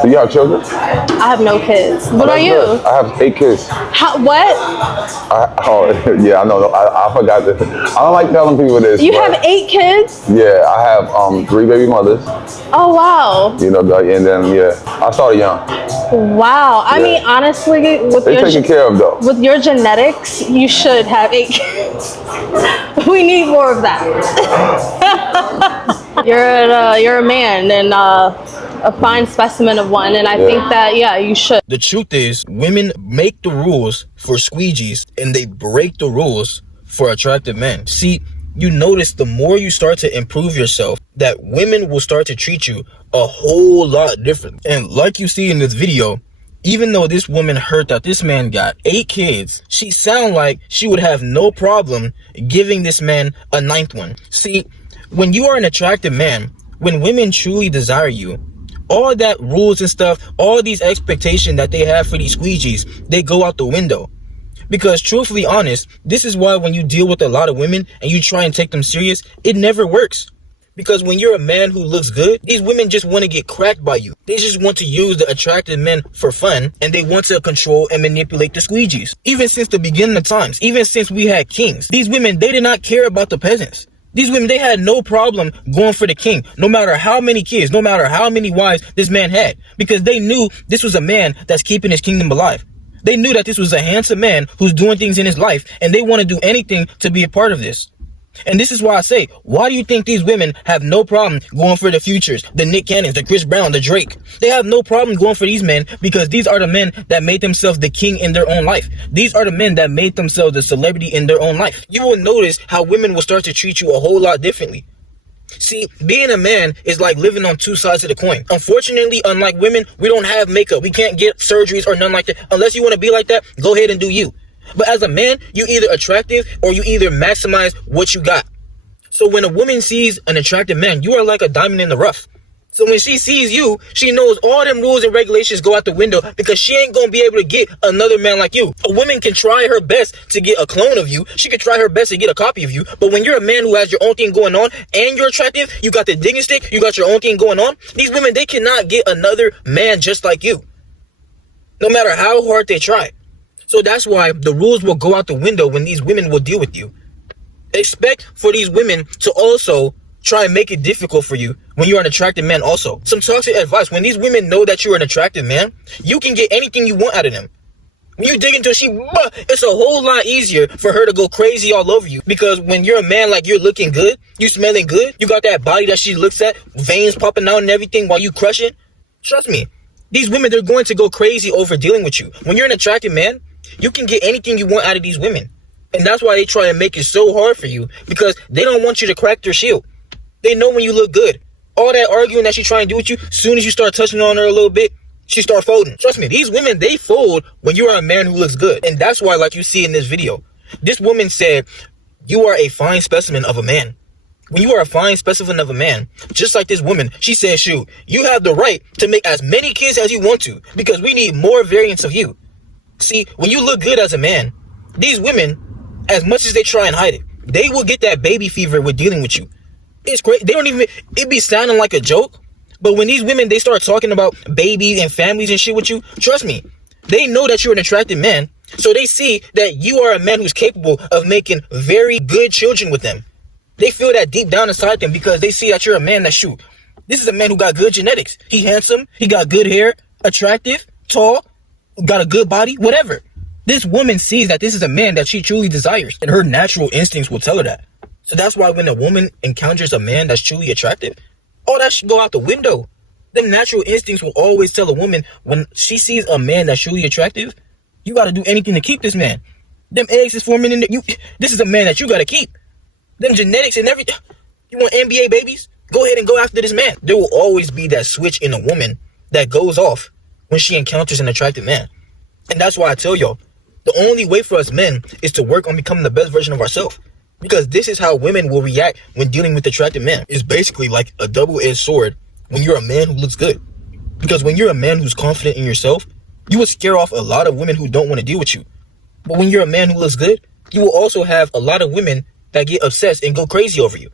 Do you have children? I have no kids. What are you? Good. I have 8 kids. What? Yeah, I know. I forgot this. I don't like telling people this. You have 8 kids? Yeah, I have 3 baby mothers. Oh, wow. You know, and then, I started young. Wow. I mean, honestly, with They're taken care of, though. With your genetics, you should have 8 kids. We need more of that. You're a man and a fine specimen of one, and I think that, you should. The truth is, women make the rules for squeegees and they break the rules for attractive men. See, you notice the more you start to improve yourself, that women will start to treat you a whole lot different. And like you see in this video, even though this woman heard that this man got 8 kids, she sound like she would have no problem giving this man a 9th one. See, when you are an attractive man, when women truly desire you, all that rules and stuff, all these expectations that they have for these squeegees, they go out the window. Because truthfully honest, this is why when you deal with a lot of women and you try and take them serious, it never works. Because when you're a man who looks good, these women just want to get cracked by you. They just want to use the attractive men for fun, and they want to control and manipulate the squeegees. Even since the beginning of times, even since we had kings, these women, they did not care about the peasants. These women, they had no problem going for the king, no matter how many kids, no matter how many wives this man had, because they knew this was a man that's keeping his kingdom alive. They knew that this was a handsome man who's doing things in his life, and they want to do anything to be a part of this. And this is why I say, why do you think these women have no problem going for the Futures, the Nick Cannons, the Chris Brown, the Drake? They have no problem going for these men because these are the men that made themselves the king in their own life. These are the men that made themselves the celebrity in their own life. You will notice how women will start to treat you a whole lot differently. See, being a man is like living on 2 sides of the coin. Unfortunately, unlike women, we don't have makeup. We can't get surgeries or none like that. Unless you want to be like that, go ahead and do you. But as a man, you either attractive or you either maximize what you got. So when a woman sees an attractive man, you are like a diamond in the rough. So when she sees you, she knows all them rules and regulations go out the window because she ain't going to be able to get another man like you. A woman can try her best to get a clone of you. She can try her best to get a copy of you. But when you're a man who has your own thing going on and you're attractive, you got the digging stick, you got your own thing going on, these women, they cannot get another man just like you, no matter how hard they try. So that's why the rules will go out the window when these women will deal with you. Expect for these women to also try and make it difficult for you when you're an attractive man also. Some toxic advice: when these women know that you're an attractive man, you can get anything you want out of them. When you dig into it, it's a whole lot easier for her to go crazy all over you. Because when you're a man, like, you're looking good, you smelling good, you got that body that she looks at, veins popping out and everything while you crushing. Trust me, these women, they're going to go crazy over dealing with you. When you're an attractive man, you can get anything you want out of these women. And that's why they try and make it so hard for you, because they don't want you to crack their shield. They know when you look good. All that arguing that she trying to do with you, as soon as you start touching on her a little bit, she start folding. Trust me, these women, they fold when you are a man who looks good. And that's why, like you see in this video, this woman said, you are a fine specimen of a man. When you are a fine specimen of a man, just like this woman, she said, shoot, you have the right to make as many kids as you want to, because we need more variants of you. See, when you look good as a man, these women, as much as they try and hide it, they will get that baby fever with dealing with you. It's great. They don't even, it be sounding like a joke. But when these women, they start talking about babies and families and shit with you, trust me, they know that you're an attractive man. So they see that you are a man who's capable of making very good children with them. They feel that deep down inside them because they see that you're a man that, shoot, this is a man who got good genetics. He handsome, he got good hair, attractive, tall, got a good body, whatever. This woman sees that this is a man that she truly desires, and her natural instincts will tell her that. So that's why when a woman encounters a man that's truly attractive, all that should go out the window. Them natural instincts will always tell a woman when she sees a man that's truly attractive, you got to do anything to keep this man. Them eggs is forming in the, this is a man that you got to keep. Them genetics and everything. You want NBA babies? Go ahead and go after this man. There will always be that switch in a woman that goes off when she encounters an attractive man. And that's why I tell y'all, the only way for us men is to work on becoming the best version of ourselves. Because this is how women will react when dealing with attractive men. It's basically like a double-edged sword when you're a man who looks good. Because when you're a man who's confident in yourself, you will scare off a lot of women who don't want to deal with you. But when you're a man who looks good, you will also have a lot of women that get obsessed and go crazy over you.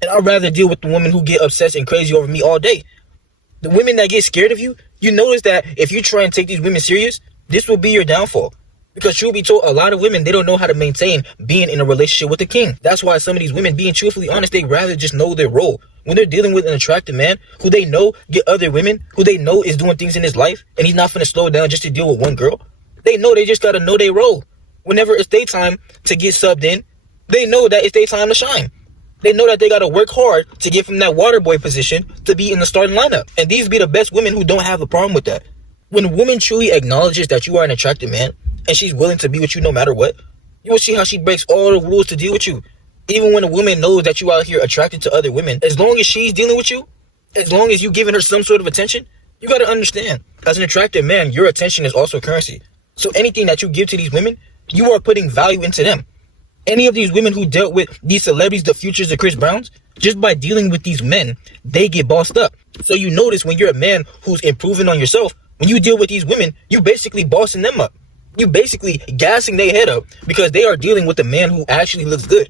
And I'd rather deal with the women who get obsessed and crazy over me all day. The women that get scared of you, you notice that if you try and take these women serious, this will be your downfall. Because truth be told, a lot of women, they don't know how to maintain being in a relationship with a king. That's why some of these women, being truthfully honest, they rather just know their role. When they're dealing with an attractive man who they know get other women, who they know is doing things in his life, and he's not finna slow down just to deal with one girl, they know they just gotta know their role. Whenever it's their time to get subbed in, they know that it's their time to shine. They know that they gotta work hard to get from that water boy position to be in the starting lineup. And these be the best women who don't have a problem with that. When a woman truly acknowledges that you are an attractive man, and she's willing to be with you no matter what, you will see how she breaks all the rules to deal with you. Even when a woman knows that you out here attracted to other women, as long as she's dealing with you, as long as you giving her some sort of attention, you got to understand, as an attractive man, your attention is also currency. So anything that you give to these women, you are putting value into them. Any of these women who dealt with these celebrities, the Futures, the Chris Browns, just by dealing with these men, they get bossed up. So you notice when you're a man who's improving on yourself, when you deal with these women, you basically bossing them up. You basically gassing their head up because they are dealing with a man who actually looks good.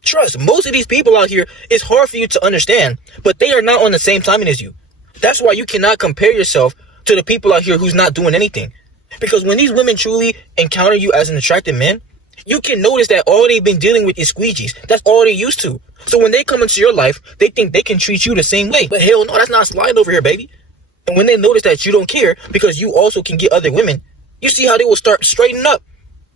Trust, most of these people out here, it's hard for you to understand, but they are not on the same timing as you. That's why you cannot compare yourself to the people out here who's not doing anything. Because when these women truly encounter you as an attractive man, you can notice that all they've been dealing with is squeegees. That's all they're used to. So when they come into your life, they think they can treat you the same way. But hell no, that's not sliding over here, baby. And when they notice that you don't care because you also can get other women, you see how they will start straightening up.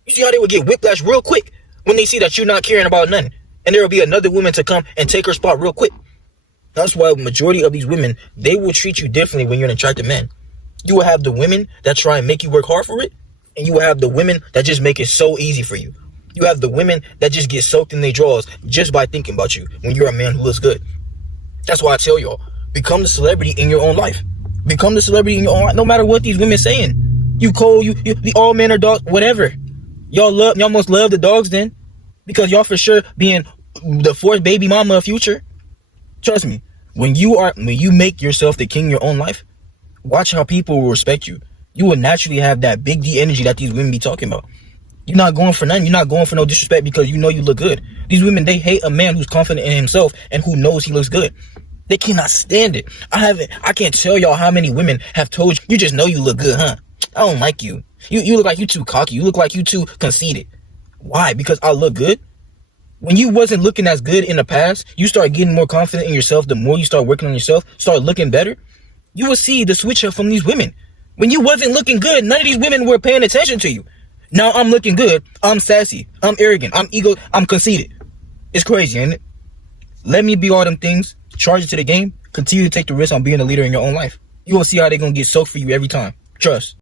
You see how they will get whiplash real quick when they see that you're not caring about nothing. And there will be another woman to come and take her spot real quick. That's why the majority of these women, they will treat you differently when you're an attractive man. You will have the women that try and make you work hard for it. And you will have the women that just make it so easy for you. You have the women that just get soaked in their drawers just by thinking about you when you're a man who looks good. That's why I tell y'all, become the celebrity in your own life. Become the celebrity in your own life, no matter what these women saying. You cold, you the all men are dogs, whatever. Y'all must love the dogs then. Because y'all for sure being the fourth baby mama of Future. Trust me, when you make yourself the king in your own life, watch how people will respect you. You will naturally have that big D energy that these women be talking about. You're not going for nothing. You're not going for no disrespect because you know you look good. These women, they hate a man who's confident in himself and who knows he looks good. They cannot stand it. I can't tell y'all how many women have told you just know you look good, huh? I don't like you. You look like you too cocky. You look like you too conceited. Why? Because I look good? When you wasn't looking as good in the past, you start getting more confident in yourself. The more you start working on yourself, start looking better, you will see the switch up from these women. When you wasn't looking good, none of these women were paying attention to you. Now I'm looking good. I'm sassy. I'm arrogant. I'm ego. I'm conceited. It's crazy, ain't it? Let me be all them things. Charge it to the game. Continue to take the risk on being a leader in your own life. You will see how they're going to get soaked for you every time. Trust.